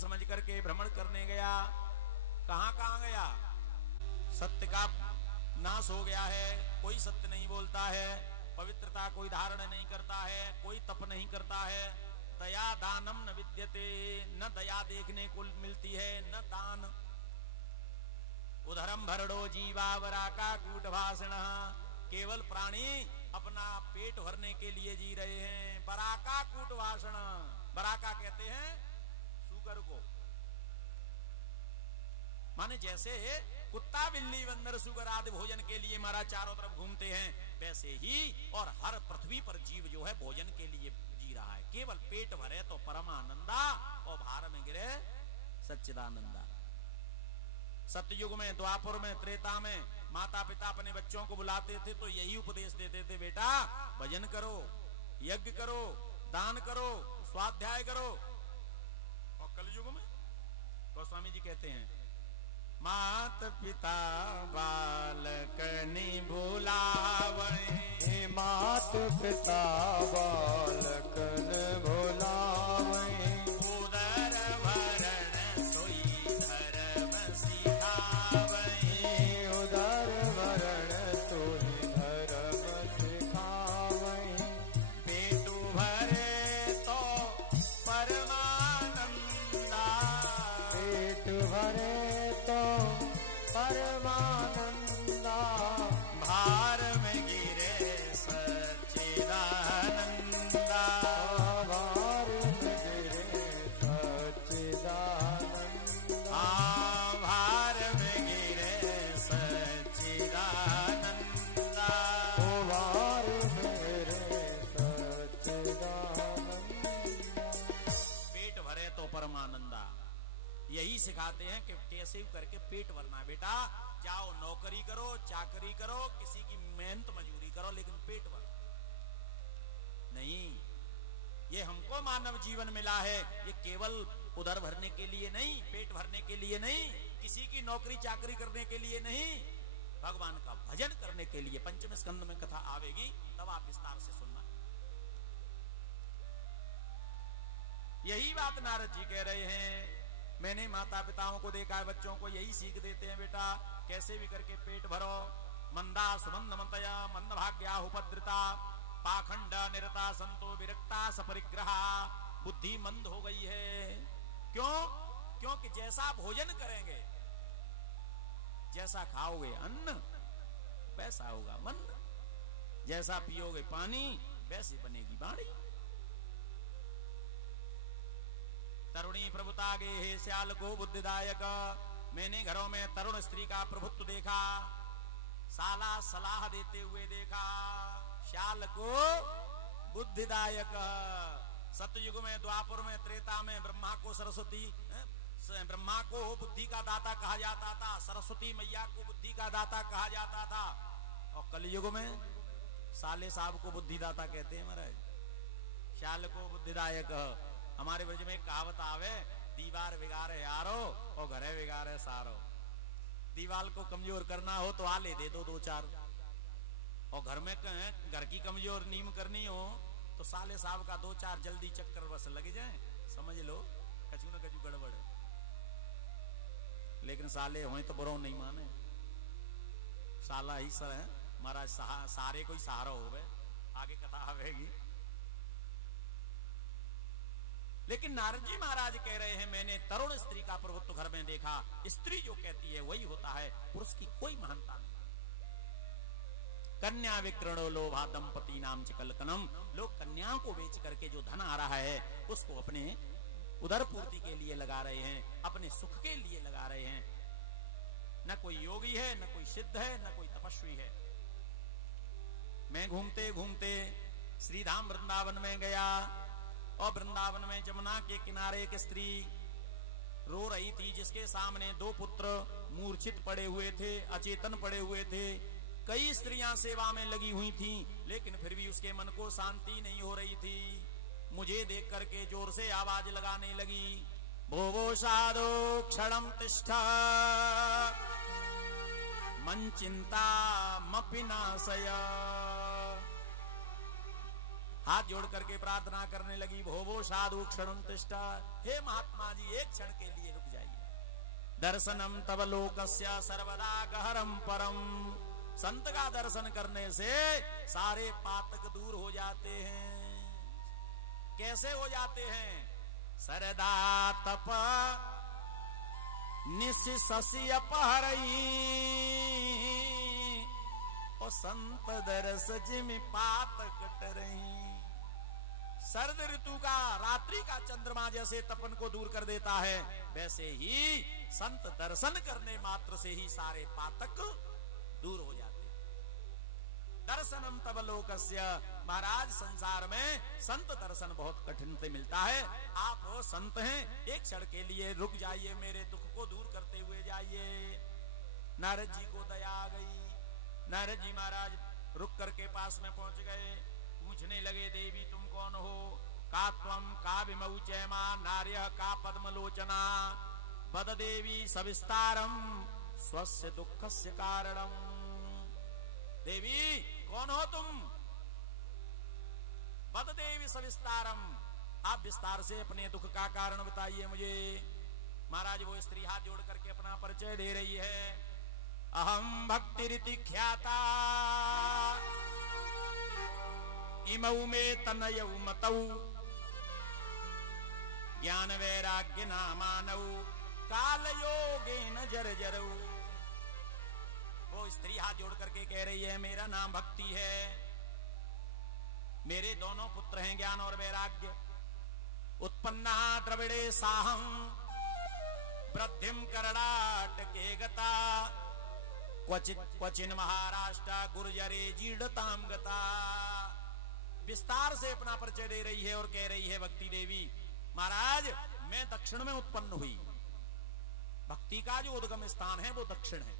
समझ करके भ्रमण करने गया। कहां कहां गया? सत्य का नाश हो गया है, कोई सत्य नहीं बोलता है, पवित्रता कोई धारण नहीं करता है, कोई तप नहीं करता है। दया दानम न विद्यते, न दया देखने को मिलती है, न दान। उधरम भरड़ो जीवावरा का कूट भाषण, केवल प्राणी अपना पेट भरने के लिए जी रहे हैं। बराका कूट भाषण, बराका कहते हैं सुगर को, माने जैसे कुत्ता बिल्ली बंदर सुगर आदि भोजन के लिए हमारा चारों तरफ घूमते हैं, वैसे ही और हर पृथ्वी पर जीव जो है भोजन के लिए जी रहा है। केवल पेट भरे तो परमानंदा और भार में गिरे सच्चिदानंदा। सतयुग में, द्वापर में, त्रेता में माता पिता अपने बच्चों को बुलाते थे तो यही उपदेश देते थे, बेटा भजन करो, यज्ञ करो, दान करो, स्वाध्याय करो। और कलयुग में गोस्वामी जी कहते हैं, मात पिता बालक नि भुलावै, मात पिता बालक न भुलावै, उदर भरण सोई धर्म सिखावै, उदर भरण सोई धर्म सिखावै, पेटु भरे तो परमानंदा, पेट भरे तो परमानंदा, भार में गिरे सच्चिदानंदा, भार में गिरे सच्चिदानंदा, भार में गिरे सच्चिदानंदा, भार में गिरे सच्चिदानंदा। पेट भरे तो परमानंदा। यही सिखाते हैं कि कैसे करके पेट भरना। बेटा जाओ नौकरी करो, चाकरी करो, किसी की मेहनत मजूरी करो, लेकिन पेट भरो नहीं। ये हमको मानव जीवन मिला है, ये केवल उदर भरने के लिए नहीं, पेट भरने के लिए नहीं, किसी की नौकरी चाकरी करने के लिए नहीं, भगवान का भजन करने के लिए। पंचम स्कंद में कथा आवेगी, तब आप विस्तार से सुनना। यही बात नारद जी कह रहे हैं। मैंने माता पिताओं को देखा है, बच्चों को यही सीख देते हैं, बेटा कैसे भी करके पेट भरो। मंदा सुमंद मतया मंद भाग्या उपद्रता, पाखंड निरता संतो विरक्ता सपरिग्रहा। बुद्धि मंद हो गई है। क्यों? क्योंकि जैसा भोजन करेंगे, जैसा खाओगे अन्न, वैसा होगा मन। जैसा पियोगे पानी, वैसे बनेगी बाणी। तरुणी प्रभुता गे हे श्याल को बुद्धिदायक। मैंने घरों में तरुण स्त्री का प्रभुत्व देखा, साला सलाह देते हुए देखा। श्याल को बुद्धिदायक। सतयुग में, द्वापर में, त्रेता में ब्रह्मा को सरस्वती, ब्रह्मा को बुद्धि का दाता कहा जाता था, सरस्वती मैया को बुद्धि का दाता कहा जाता था। और कलयुग में साले साहब को बुद्धिदाता कहते हैं महाराज। श्याल को बुद्धिदायक। हमारे ब्रज में कहावत आवे, दीवार बिगाड़े यारो और घरे बिगाड़े सारो। दीवार को कमजोर करना हो तो आले दे दो 2-4, और घर में घर की कमजोर नीम करनी हो तो साले साहब का 2-4 जल्दी चक्कर बस लग जाए, समझ लो कछु न कछु गड़बड़। लेकिन साले हो तो बुरो नहीं माने, साला ही सर है महाराज, सारे कोई सहारा हो गए। आगे कथा आवेगी। लेकिन नारद जी महाराज कह रहे हैं, मैंने तरुण स्त्री का प्रभुत्व घर में देखा। स्त्री जो कहती है वही होता है, पुरुष की कोई महानता नहीं। कन्या विक्रणो लोभा दंपति नाम च कलकनम। लोग कन्याओं को बेच करके जो धन आ रहा है उसको अपने उदर पूर्ति के लिए लगा रहे हैं, अपने सुख के लिए लगा रहे हैं। न कोई योगी है, न कोई सिद्ध है, न कोई तपस्वी है। मैं घूमते घूमते श्रीधाम वृंदावन में गया, और वृंदावन में जमुना के किनारे एक स्त्री रो रही थी, जिसके सामने 2 पुत्र मूर्छित पड़े हुए थे, अचेतन पड़े हुए थे। कई स्त्रियां सेवा में लगी हुई थीं, लेकिन फिर भी उसके मन को शांति नहीं हो रही थी। मुझे देख करके जोर से आवाज लगाने लगी, भो वो साधो क्षणम तिष्ठ मन चिंता मपिनाशय। हाथ जोड़ करके प्रार्थना करने लगी, भोवो साधु क्षणं तिष्ठ, हे महात्मा जी एक क्षण के लिए रुक जाइए। दर्शनम तव लोकस्य सर्वदा गहरम परम, संत का दर्शन करने से सारे पातक दूर हो जाते हैं। कैसे हो जाते हैं? सरदा तप निशि अपहरई, और संत दरस जिमि पातक टरई। शरद ऋतु का रात्रि का चंद्रमा जैसे तपन को दूर कर देता है, वैसे ही संत दर्शन करने मात्र से ही सारे पातक दूर हो जाते हैं। दर्शनम तव लोकस्य, महाराज संसार में संत दर्शन बहुत कठिन से मिलता है। आप संत हैं, एक क्षण के लिए रुक जाइए, मेरे दुख को दूर करते हुए जाइए। नारद जी को दया आ गई। नारद जी महाराज रुक करके पास में पहुंच गए। पूछने लगे, देवी तुम कौन हो? का त्वम का विमौचैमा नार्यः का पद्मलोचना, वद देवी सविस्तारम स्वस्य दुःखस्य कारणम। देवी कौन हो तुम? वद देवी सविस्तारम, आप विस्तार से अपने दुख का कारण बताइए मुझे। महाराज वो स्त्री हाथ जोड़ करके अपना परिचय दे रही है। अहम भक्तिरिति ख्याता इमऊ में तनयऊ मतऊ, ज्ञान वैराग्य नामानऊ काल योगेन जर्जरऊ। वो स्त्री हाथ जोड़ करके कह रही है, मेरा नाम भक्ति है, मेरे दोनों पुत्र हैं ज्ञान और वैराग्य। उत्पन्ना द्रविड़े साहम वृद्धिम कर्णाटके गता, क्वचिन महाराष्ट्र गुर्जरे जीर्णताम गता। विस्तार से अपना परिचय दे रही है और कह रही है, भक्ति देवी महाराज मैं दक्षिण में उत्पन्न हुई। भक्ति का जो उद्गम स्थान है वो दक्षिण है।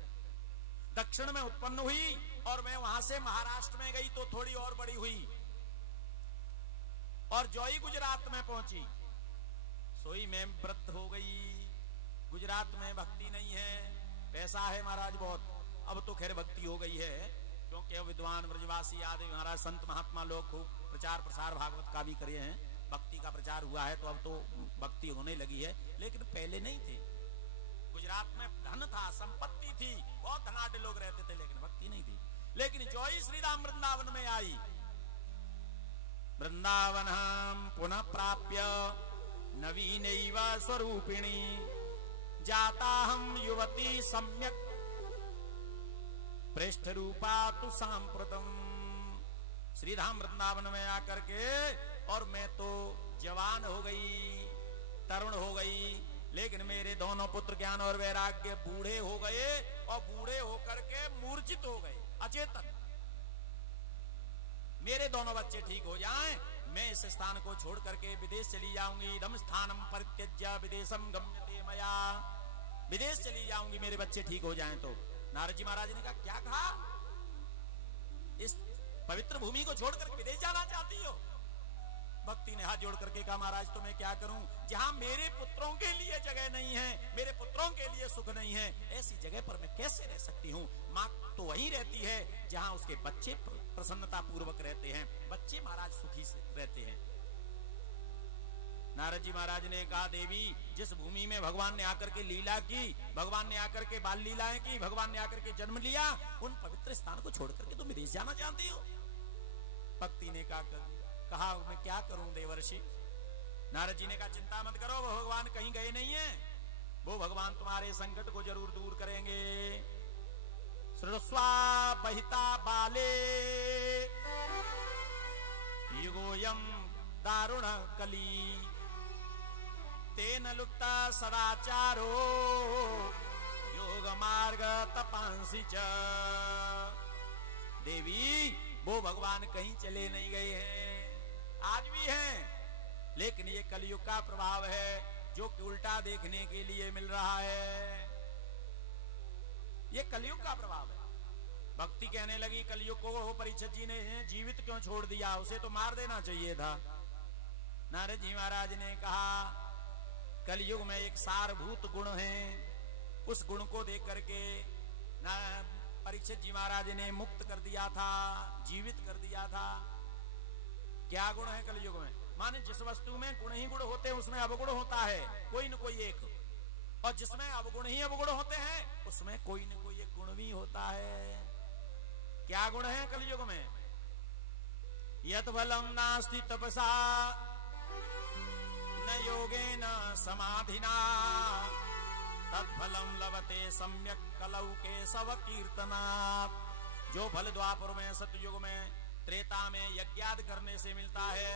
दक्षिण में उत्पन्न हुई और मैं वहां से महाराष्ट्र में गई तो थोड़ी और बड़ी हुई, और जो ही गुजरात में पहुंची सोई में वृद्ध हो गई। गुजरात में भक्ति नहीं है, पैसा है महाराज बहुत। अब तो खैर भक्ति हो गई है, क्योंकि अब विद्वान ब्रजवासी आदि महाराज संत महात्मा लोग खूब प्रचार प्रसार भागवत का भी करे हैं, भक्ति का प्रचार हुआ है, तो अब तो भक्ति होने लगी है, लेकिन पहले नहीं थे। गुजरात में धन था, संपत्ति थी, बहुत धनाढ्य लोग रहते थे, लेकिन भक्ति नहीं थी। लेकिन जो ही श्री राम वृंदावन में आई, वृंदावन हम पुनः प्राप्य नवीनैव स्वरूपिणी, जाता हम युवती सम्यक पृष्ठ रूपा तु सांप्रतम। श्री राम वृंदावन में आकर के और मैं तो जवान हो गई, तरुण हो गई, लेकिन मेरे दोनों पुत्र ज्ञान और वैराग्य बूढ़े हो गए, और बूढ़े होकर के मूर्छित हो गए, अचेतन। मेरे दोनों बच्चे ठीक हो जाएं, मैं इस स्थान को छोड़ करके विदेश चली जाऊंगी। इदं स्थानम परित्यज्य विदेशम गम्यते मया, विदेश चली जाऊंगी मेरे बच्चे ठीक हो जाएं तो। नारद जी महाराज ने कहा, क्या कहा? इस पवित्र भूमि को छोड़ करके विदेश जाना चाहती हो? भक्ति ने हाथ जोड़ करके कहा, महाराज तो मैं क्या करूं, जहां मेरे पुत्रों के लिए जगह नहीं है, मेरे पुत्रों के लिए सुख नहीं है, ऐसी जगह पर मैं कैसे रह सकती हूं? मां तो वहीं रहती है जहां उसके बच्चे प्रसन्नता पूर्वक रहते हैं, बच्चे महाराज सुखी से रहते हैं। नारद जी महाराज ने कहा, देवी जिस भूमि में भगवान ने आकर के लीला की, भगवान ने आकर के बाल लीलाएं की, भगवान ने आकर के जन्म लिया, उन पवित्र स्थान को छोड़ करके तुम विदेश जाना चाहती हो? भक्ति ने कहा मैं क्या करूं देवर्षि? नारद जी ने कहा, चिंता मत करो, वो भगवान कहीं गए नहीं है, वो भगवान तुम्हारे संकट को जरूर दूर करेंगे। श्रुस्वा बहिता बाले युगोयम दारुण कली, तेन लुप्ता सदाचारो योग मार्ग तपांसी च। देवी वो भगवान कहीं चले नहीं गए हैं, आज भी हैं, लेकिन ये कलयुग का प्रभाव है जो कि उल्टा देखने के लिए मिल रहा है। ये कलयुग का प्रभाव है। भक्ति कहने लगी, कलयुग को परीक्षित जी ने जीवित क्यों छोड़ दिया, उसे तो मार देना चाहिए था। नारद जी महाराज ने कहा, कलयुग में एक सारभूत गुण है, उस गुण को देख करके परीक्षित जी महाराज ने मुक्त कर दिया था, जीवित कर दिया था। क्या गुण है कलयुग में? माने जिस वस्तु में गुण ही गुण होते हैं उसमें अवगुण होता है कोई न कोई एक, और जिसमें अवगुण ही अवगुण होते हैं उसमें कोई न कोई एक गुण भी होता है। क्या गुण है कलयुग में? यत बलम नास्ति तपसा न योगेन समाधिना तत्फलम लभते सम्यक कलौ के सव कीर्तनात्। जो फल द्वापर में सतयुग में त्रेता में यज्ञादि करने से मिलता है,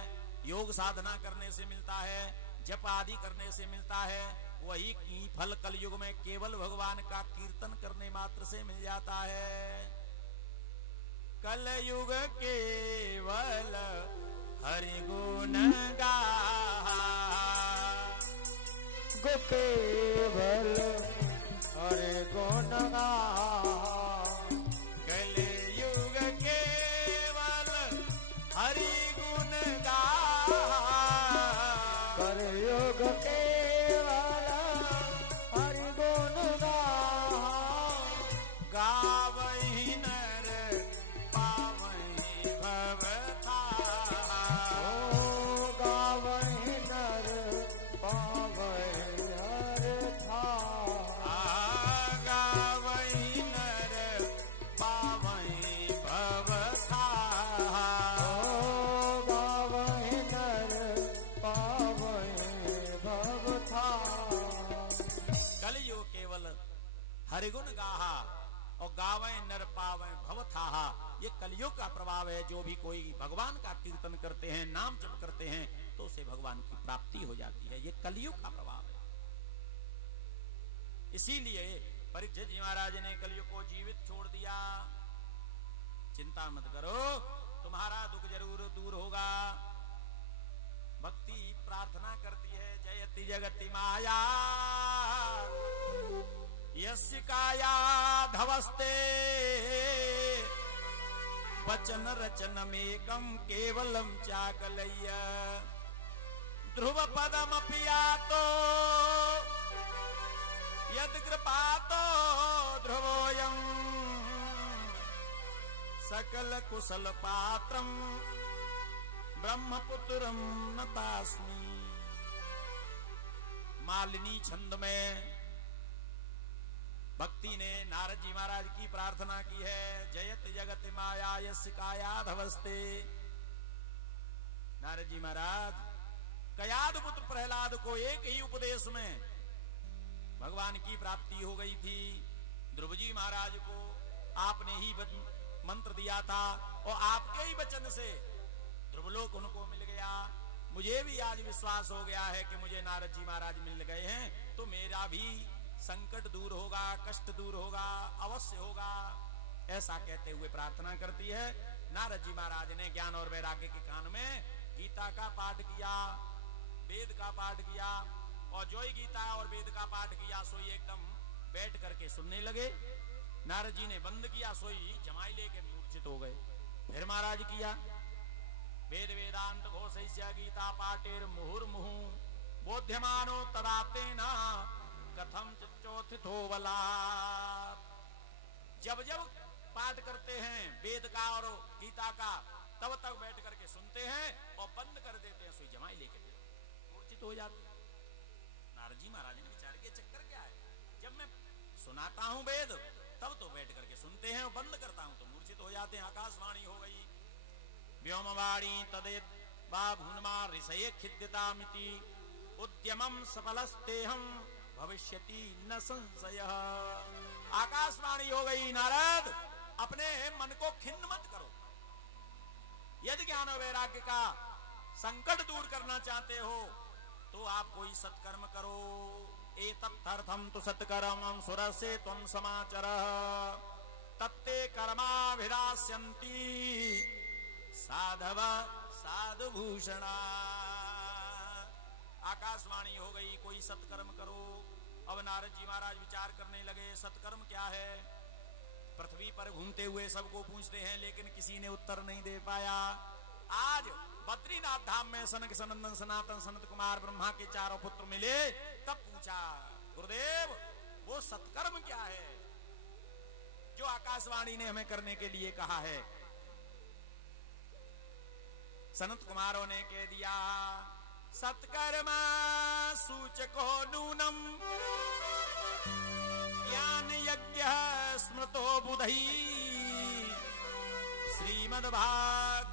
योग साधना करने से मिलता है, जप आदि करने से मिलता है, वही फल कलयुग में केवल भगवान का कीर्तन करने मात्र से मिल जाता है। कलयुग केवल हरि गुण गाहा, केवल हरि गुण गाहा, कलयुग केवल हरि गुण गाहा, कलयुग केवल हरि गुण गाहा, गावहि नर पावहि भवथाहा, ओ गावहि नर पावहि हर थाहा, गावहि नर पावहि भवथाहा, ओ गावहि नर पावहि भवथाहा। कलयुग केवल हरिगुण गाहा और गावे नर पावे भवथाहा। ये कलयुग का प्रभाव है। जो भी कोई भगवान का कीर्तन करते हैं, नाम जप करते हैं, तो उसे भगवान की प्राप्ति हो जाती है। ये कलयुग का प्रभाव है। इसीलिए परीक्षित जी महाराज ने कलयुग को जीवित छोड़ दिया। चिंता मत करो, तुम्हारा दुख जरूर दूर होगा। भक्ति प्रार्थना करती है, जयति जगति माया यस्य काया धवस्ते, वचन रचनमेकं केवलम चाकलय्य, ध्रुव पदमपि यातो यद कृपातो ध्रुवोऽयं, सकल कुशल पात्रम ब्रह्मपुत्रम नतास्मि। मालिनी छंद में भक्ति ने नारद जी महाराज की प्रार्थना की है, जयत जगत माया यस्य काया धवस्ते। नारद जी महाराज कयाद पुत्र प्रहलाद को एक ही उपदेश में भगवान की प्राप्ति हो गई थी। ध्रुव जी महाराज को आपने ही मंत्र दिया था और आपके ही वचन से ध्रुवलोक उनको मिल गया। मुझे भी आज विश्वास हो गया है कि मुझे नारद जी महाराज मिल गए हैं तो मेरा भी संकट दूर होगा, कष्ट दूर होगा, अवश्य होगा, ऐसा कहते हुए प्रार्थना करती है। नारद जी महाराज ने ज्ञान और वैराग्य के कान में गीता का पाठ किया, वेद का पाठ किया, और जो ही गीता और वेद का पाठ किया सोई एकदम बैठ करके सुनने लगे। नारद जी ने बंद किया, सोई जमाई लेके मूर्छित हो गए। फिर महाराज किया, वेद वेदांत घोषय्य गीता पाठेर मुहुर्मुहु बोध्यमानो तदातेना कथम चोथितो बला। जब जब पाठ करते हैं वेद का और गीता का, तब तक बैठ करके सुनते हैं और बंद कर देते हैं, सोई जमाई लेके मूर्छित हो जाते हैं। नारद जी महाराज ने विचार किया, चक्कर क्या है? जब मैं सुनाता हूं वेद तब तो बैठ करके सुनते हैं और बंद करता हूं तो मूर्छित हो जाते हैं। आकाशवाणी हो गई, व्योमवाणी तदेत बाभुनमा ऋषये खिद्यतामिति उद्यमम सफलस्तेहम भविष्यति न संशयः। आकाशवाणी हो गई, नारद अपने मन को खिन्न मत करो। यदि ज्ञान और वैराग्य का संकट दूर करना चाहते हो तो आप कोई सत्कर्म करो। एतत्थर्थम तु सत्कर्मं सुरसे त्वं समाचरः तत्ते कर्माभिधास्यन्ति साधव साधुभूषणा। आकाशवाणी हो गई, कोई सत्कर्म करो। अब नारद जी महाराज विचार करने लगे, सत्कर्म क्या है? पृथ्वी पर घूमते हुए सबको पूछते हैं लेकिन किसी ने उत्तर नहीं दे पाया। आज बद्रीनाथ धाम में सनक सनंदन सनातन सनत कुमार ब्रह्मा के चारों पुत्र मिले, तब पूछा, गुरुदेव वो सत्कर्म क्या है जो आकाशवाणी ने हमें करने के लिए कहा है? सनत कुमारों ने कह दिया सत्कर्मा सूचको नूनम ज्ञान यज्ञ स्मृतो बुधई श्रीमद्भागवतालाप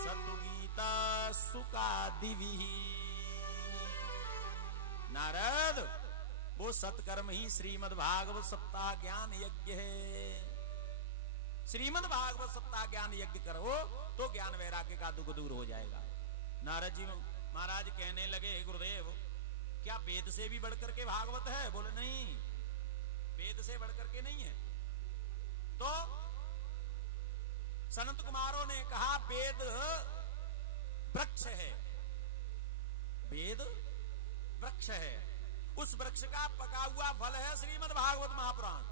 सतुगीता सुकादिवी। नारद वो सत्कर्म ही श्रीमद्भागवत सप्ताह ज्ञान यज्ञ है। श्रीमद्भागवत सप्ताह ज्ञान यज्ञ करो तो ज्ञान वैराग्य का दुख दूर हो जाएगा। नारद जी महाराज कहने लगे गुरुदेव क्या वेद से भी बढ़कर के भागवत है? बोले नहीं, वेद से बढ़कर के नहीं है। तो सनत कुमारों ने कहा वेद वृक्ष है, वेद वृक्ष है, उस वृक्ष का पका हुआ फल है श्रीमद् भागवत महापुराण।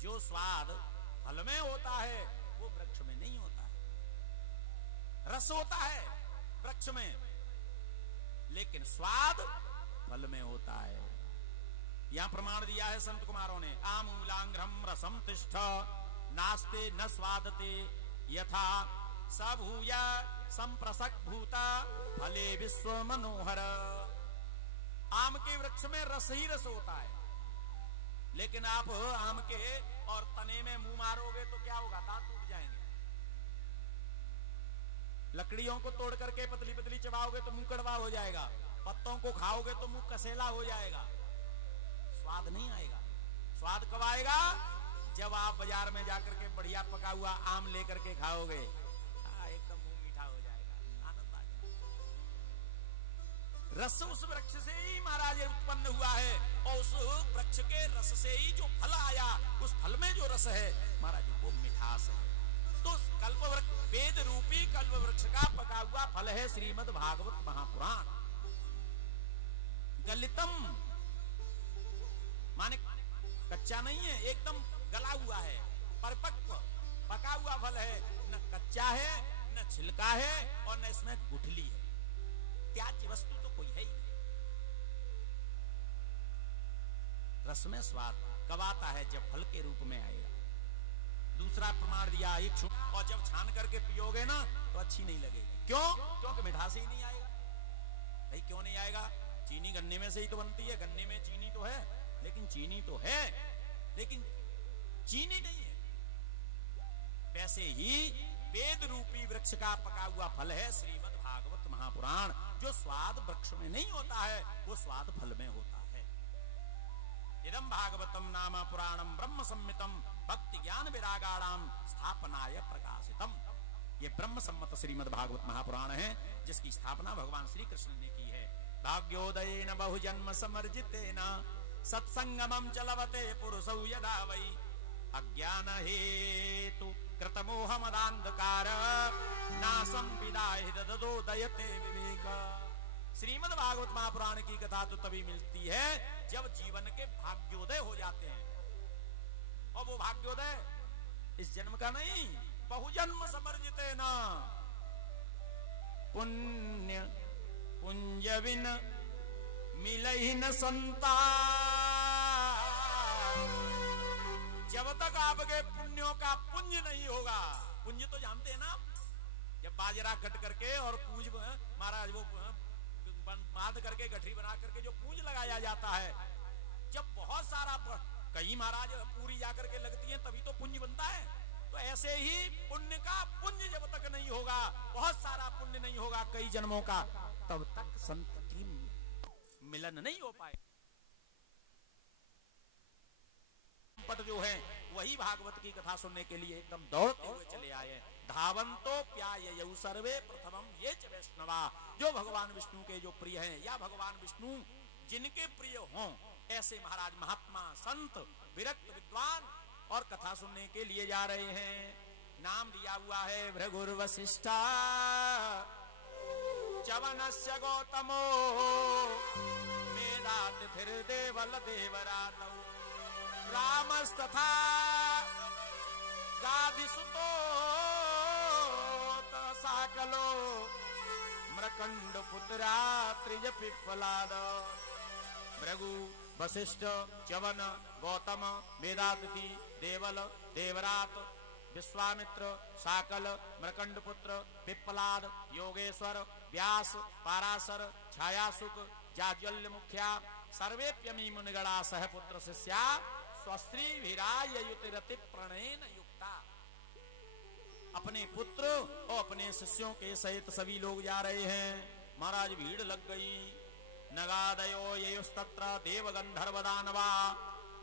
जो स्वाद फल में होता है वो वृक्ष में नहीं होता है। रस होता है वृक्ष में, लेकिन स्वाद फल में होता है। यहां प्रमाण दिया है संत कुमारों ने, आमूलांग्रम रसम तिष्ठ नास्ते न स्वादते यथा सभूय संप्रसक भूता फले विश्व मनोहर। आम के वृक्ष में रस ही रस होता है, लेकिन आप आम के और तने में मुंह मारोगे तो क्या होगा? दांत टूट जाएंगे। लकड़ियों को तोड़ करके पतली पतली चबाओगे तो मुंह कड़वा हो जाएगा, पत्तों को खाओगे तो मुंह कसेला हो जाएगा, स्वाद नहीं आएगा। स्वाद कब आएगा? जब आप बाजार में जाकर के बढ़िया पका हुआ आम लेकर के खाओगे, एकदम मुंह मीठा हो जाएगा, आनंद आ जाएगा। रस उस वृक्ष से ही महाराज उत्पन्न हुआ है, और उस वृक्ष के रस से ही जो फल आया, उस फल में जो रस है महाराज वो मिठास है। तो कल्प वृक्ष, वेद रूपी कल्प वृक्ष का पका हुआ फल है श्रीमद् भागवत महापुराण। गलितम माने कच्चा नहीं है, एकदम गला हुआ है, परिपक्व पका हुआ फल है। न कच्चा है, न छिलका है, और न इसमें गुठली है। त्याज्य वस्तु तो कोई है ही नहीं। रस में स्वाद कब आता है? जब फल के रूप में आएगा। दूसरा प्रमाण दिया इक्षु, और जब छान करके पियोगे ना तो अच्छी नहीं लगेगी। क्यों? क्योंकि मिठास ही नहीं आएगा। भाई क्यों नहीं आएगा? चीनी गन्ने में से ही तो बनती है, गन्ने में चीनी तो है, लेकिन चीनी तो है, लेकिन चीनी नहीं है। वैसे ही वेद रूपी वृक्ष का पका हुआ फल है श्रीमद् भागवत महापुराण। जो स्वाद वृक्ष में नहीं होता है वो स्वाद फल में होता है। इदं भागवतम नाम पुराणम ब्रह्म सम्मितम भक्ति ज्ञान विरागाणाम स्थापनाय प्रकाशितम। ये ब्रह्म सम्मत श्रीमद् भागवत महापुराण है, जिसकी स्थापना भगवान श्री कृष्ण ने की है। भाग्योदयेन बहुजन्म समर्जितेन सत्संगमं चलवते पुरुषौ यदा वै अज्ञान हेतु कृतमोह मदांधकार नासं विदाहि ददोदयते विवेक। श्रीमद् भागवत महापुराण की कथा तो तभी मिलती है जब जीवन के भाग्योदय हो जाते हैं, और वो भाग्योदय इस जन्म का नहीं, बहुजन्म समर्जितेन पुण्य पुंज बिन मिलहि न संतान। जब तक आपके पुण्यों का पुंज नहीं होगा, पुंज तो जानते हैं ना, जब बाजरा कट करके और पूंज महाराज वो बांध करके गठरी बना करके जो पूंज लगाया जाता है, जब बहुत सारा कई महाराज पूरी जाकर के लगती है तभी तो पुंज बनता है। तो ऐसे ही पुण्य का पुंज जब तक नहीं होगा, बहुत सारा पुण्य नहीं होगा कई जन्मों का, तब तक संतति मिलन नहीं हो पाए। पट जो है वही भागवत की कथा सुनने के लिए एकदम दौड़ते हुए चले आए। धावंतो प्याययौ सर्वे प्रथमम ये च वैष्णवा। जो भगवान विष्णु के जो प्रिय हैं, या भगवान विष्णु जिनके प्रिय हों, ऐसे महाराज महात्मा संत विरक्त विद्वान और कथा सुनने के लिए जा रहे हैं। नाम दिया हुआ है भृगुर वशिष्ठा चवनस्य गौतमो मेधातिथिर देवल देवरातौ रामस्तथा गादिसुतो साकलो मृकंड पुत्रा त्रिज पिप्पलाद। भृगु वशिष्ठ च्यवन गौतम मेधातिथि देवल देवरात विश्वामित्र, साकल, मृकंड पुत्र, पिप्पलाद, योगेश्वर, व्यास, पाराशर, छायासुक, जाज्वल्य मुख्या सर्वेप्यमी मुनिगणा सहपुत्र शिष्या स्वस्त्री विराय युतिरति प्रणयन युक्ता। अपने पुत्र और अपने शिष्यों के सहित सभी लोग जा रहे हैं। महाराज भीड़ लग गई। नगादयो येयुस्तत्र देव गंधर्व दानवा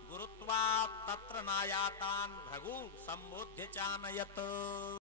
गुरुत्वा तत्र नायातान भृगु संबोध्य चानयत।